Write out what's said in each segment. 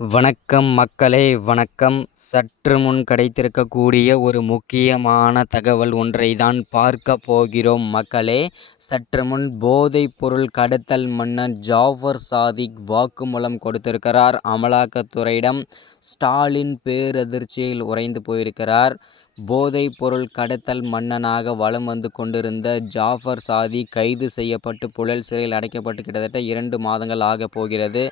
வணக்கம் மக்களே வணக்கம். சற்று முன் கிடைத்திருக்கக்கூடிய ஒரு முக்கியமான தகவல் ஒன்றை தான் பார்க்க போகிறோம் மக்களே. சற்று முன் போதைப் பொருள் கடத்தல் மன்னன் ஜாஃபர் சாதிக் வாக்குமூலம் கொடுத்திருக்கிறார். அமலாக்கத்துறையிடம் ஸ்டாலின் பேரதிர்ச்சியில் உறைந்து போயிருக்கிறார். போதைப் பொருள் கடத்தல் மன்னனாக வலம் வந்து கொண்டிருந்த ஜாஃபர் சாதிக் கைது செய்யப்பட்டு புழல் சிறையில் அடைக்கப்பட்டு கிட்டத்தட்ட 2 மாதங்கள் ஆகப் போகிறது.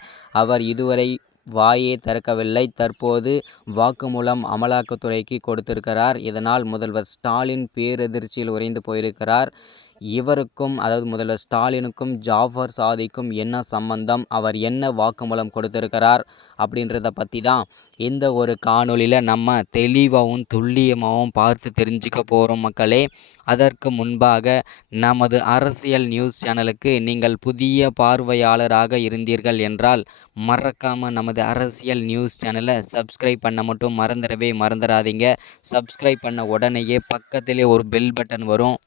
அவர் இதுவரை வாயே திறக்கவில்லை. தற்போது வாக்குமூலம் அமலாக்கத்துறைக்கு கொடுத்திருக்கிறார். இதனால் முதல்வர் ஸ்டாலின் பேரதிர்ச்சியில் உறைந்து போயிருக்கிறார். இவருக்கும், அதாவது முதல்வர் ஸ்டாலினுக்கும் ஜாஃபர் சாதிக்கும் என்ன சம்பந்தம், அவர் என்ன வாக்குமூலம் கொடுத்திருக்கிறார் அப்படின்றத பற்றி தான் இந்த ஒரு காணொலியில் நம்ம தெளிவாகவும் துல்லியமாகவும் பார்த்து தெரிஞ்சுக்க போகிறோம் மக்களே. அதற்கு முன்பாக நமது அரசியல் நியூஸ் சேனலுக்கு நீங்கள் புதிய பார்வையாளராக இருந்தீர்கள் என்றால் மறக்காமல் நமது அரசியல் நியூஸ் சேனலை சப்ஸ்கிரைப் பண்ண மட்டும் மறந்துடாதீங்க. சப்ஸ்கிரைப் பண்ண உடனேயே பக்கத்திலே ஒரு பெல் பட்டன் வரும்.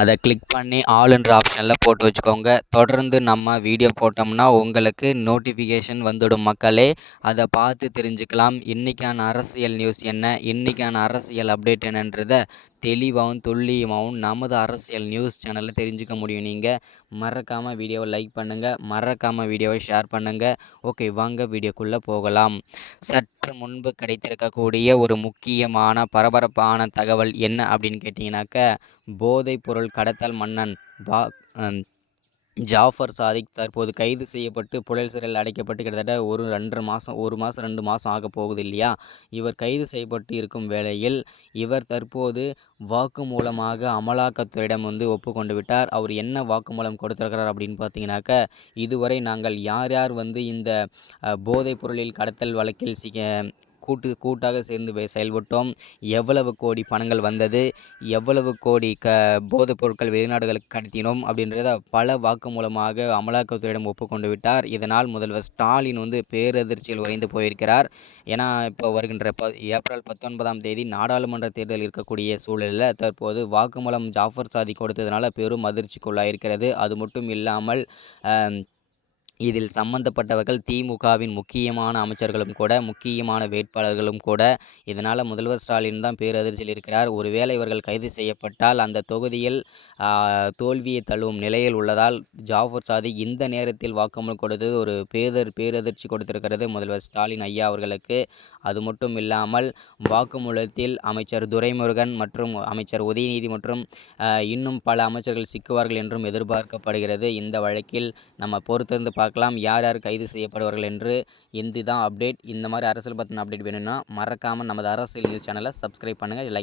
அதை கிளிக் பண்ணி ஆல்ன்ற ஆப்ஷனில் போட்டு வச்சுக்கோங்க. தொடர்ந்து நம்ம வீடியோ போட்டோம்னா உங்களுக்கு நோட்டிஃபிகேஷன் வந்துடும் மக்களே. அதை பார்த்து தெரிஞ்சுக்கலாம். இன்றைக்கான அரசியல் நியூஸ் என்ன, இன்றைக்கான அரசியல் அப்டேட் என்னன்றதை தெளிவாகவும் துல்லியமாகவும் நமது அரசியல் நியூஸ் சேனலில் தெரிஞ்சுக்க முடியும். நீங்கள் மறக்காமல் வீடியோவை லைக் பண்ணுங்கள், மறக்காமல் வீடியோவை ஷேர் பண்ணுங்கள். ஓகே, வாங்க வீடியோக்குள்ளே போகலாம். சற்று முன்பு கிடைத்திருக்கக்கூடிய ஒரு முக்கியமான பரபரப்பான தகவல் என்ன அப்படின்னு கேட்டிங்கனாக்க, போதைப் பொருள் கடத்தல் மன்னன் ஜாஃபர் சாதிக் தற்போது கைது செய்யப்பட்டு புழல் சிறையில் அடைக்கப்பட்டு கிட்டத்தட்ட ஒரு மாதம் 2 மாதம் ஆக போகுது இல்லையா. இவர் கைது செய்யப்பட்டு இருக்கும் வேளையில் இவர் தற்போது வாக்குமூலமாக அமலாக்கத்துறையிடம் ஒப்புக்கொண்டு விட்டார். அவர் என்ன வாக்குமூலம் கொடுத்திருக்கிறார் அப்படின்னு பார்த்தீங்கன்னாக்க, இதுவரை நாங்கள் யார் யார் இந்த போதைப் பொருளில் கடத்தல் வழக்கில் கூட்டாக சேர்ந்து செயல்பட்டோம், எவ்வளவு கோடி பணங்கள் வந்தது, எவ்வளவு கோடி போதைப் பொருட்கள் வெளிநாடுகளுக்கு கடத்தினோம் அப்படின்றத பல வாக்குமூலமாக அமலாக்கத்துறையிடம் ஒப்புக்கொண்டு விட்டார். இதனால் முதல்வர் ஸ்டாலின் பேரதிர்ச்சியில் உறைந்து போயிருக்கிறார். ஏன்னா இப்போ வருகின்ற ஏப்ரல் 19ஆம் தேதி நாடாளுமன்ற தேர்தல் இருக்கக்கூடிய சூழலில் தற்போது வாக்குமூலம் ஜாஃபர் சாதிக் கொடுத்ததுனால பெரும் அதிர்ச்சிக்குள்ளாயிருக்கிறது. அது மட்டும் இல்லாமல் இதில் சம்பந்தப்பட்டவர்கள் திமுகவின் முக்கியமான அமைச்சர்களும் கூட, முக்கியமான வேட்பாளர்களும் கூட. இதனால் முதல்வர் ஸ்டாலின் தான் பேரதிர்ச்சியில் இருக்கிறார். ஒருவேளை இவர்கள் கைது செய்யப்பட்டால் அந்த தொகுதியில் தோல்வியை தழுவும் நிலையில் உள்ளதால் ஜாஃபர் சாதிக் இந்த நேரத்தில் வாக்குமூலம் கொடுத்தது ஒரு பேரதிர்ச்சி கொடுத்திருக்கிறது முதல்வர் ஸ்டாலின் ஐயா அவர்களுக்கு. அது மட்டும் இல்லாமல் வாக்குமூலத்தில் அமைச்சர் துரைமுருகன் மற்றும் அமைச்சர் உதயநிதி மற்றும் இன்னும் பல அமைச்சர்கள் சிக்குவார்கள் என்றும் எதிர்பார்க்கப்படுகிறது. இந்த வழக்கில் நம்ம பொறுத்திருந்து பார்க்கலாம் யார் யார் கைது செய்யப்படுவார்கள் என்று. இதுதான் அப்டேட். இந்த மாதிரி அரசியல் பற்றின அப்டேட் வேணும்னா மறக்காமல் நமது அரசியல் நியூஸ் சேனலை சப்ஸ்கிரைப் பண்ணுங்கள், லைக்